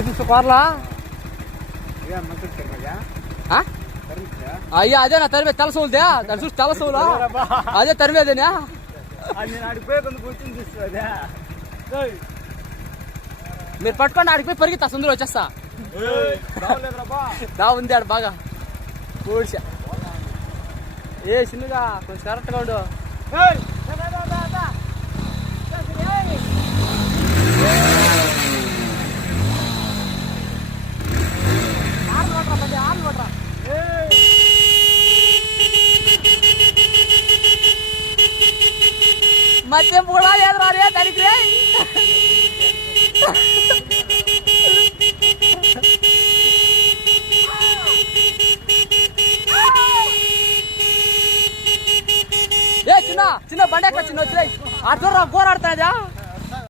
తీసుకోర్లా అయ్యా అదేనా తరిమే తలసోలుదా దాని చూసి తలసోలా అదే తరిమేదేనా మీరు పట్టుకోండి ఆడికి పరిగెత్తా సుందరం వచ్చేస్తా దా ఉంది ఆడు బాగా కూర్చా ఏ చిన్నగా కొంచెం కరెక్ట్గా ఉండు మధ్యం కూడా ఎదురా దానికి ఏ చిన్న చిన్న బండి ఎక్కడ చిన్న వచ్చి ఆడుతున్నా పోరాడుతాదా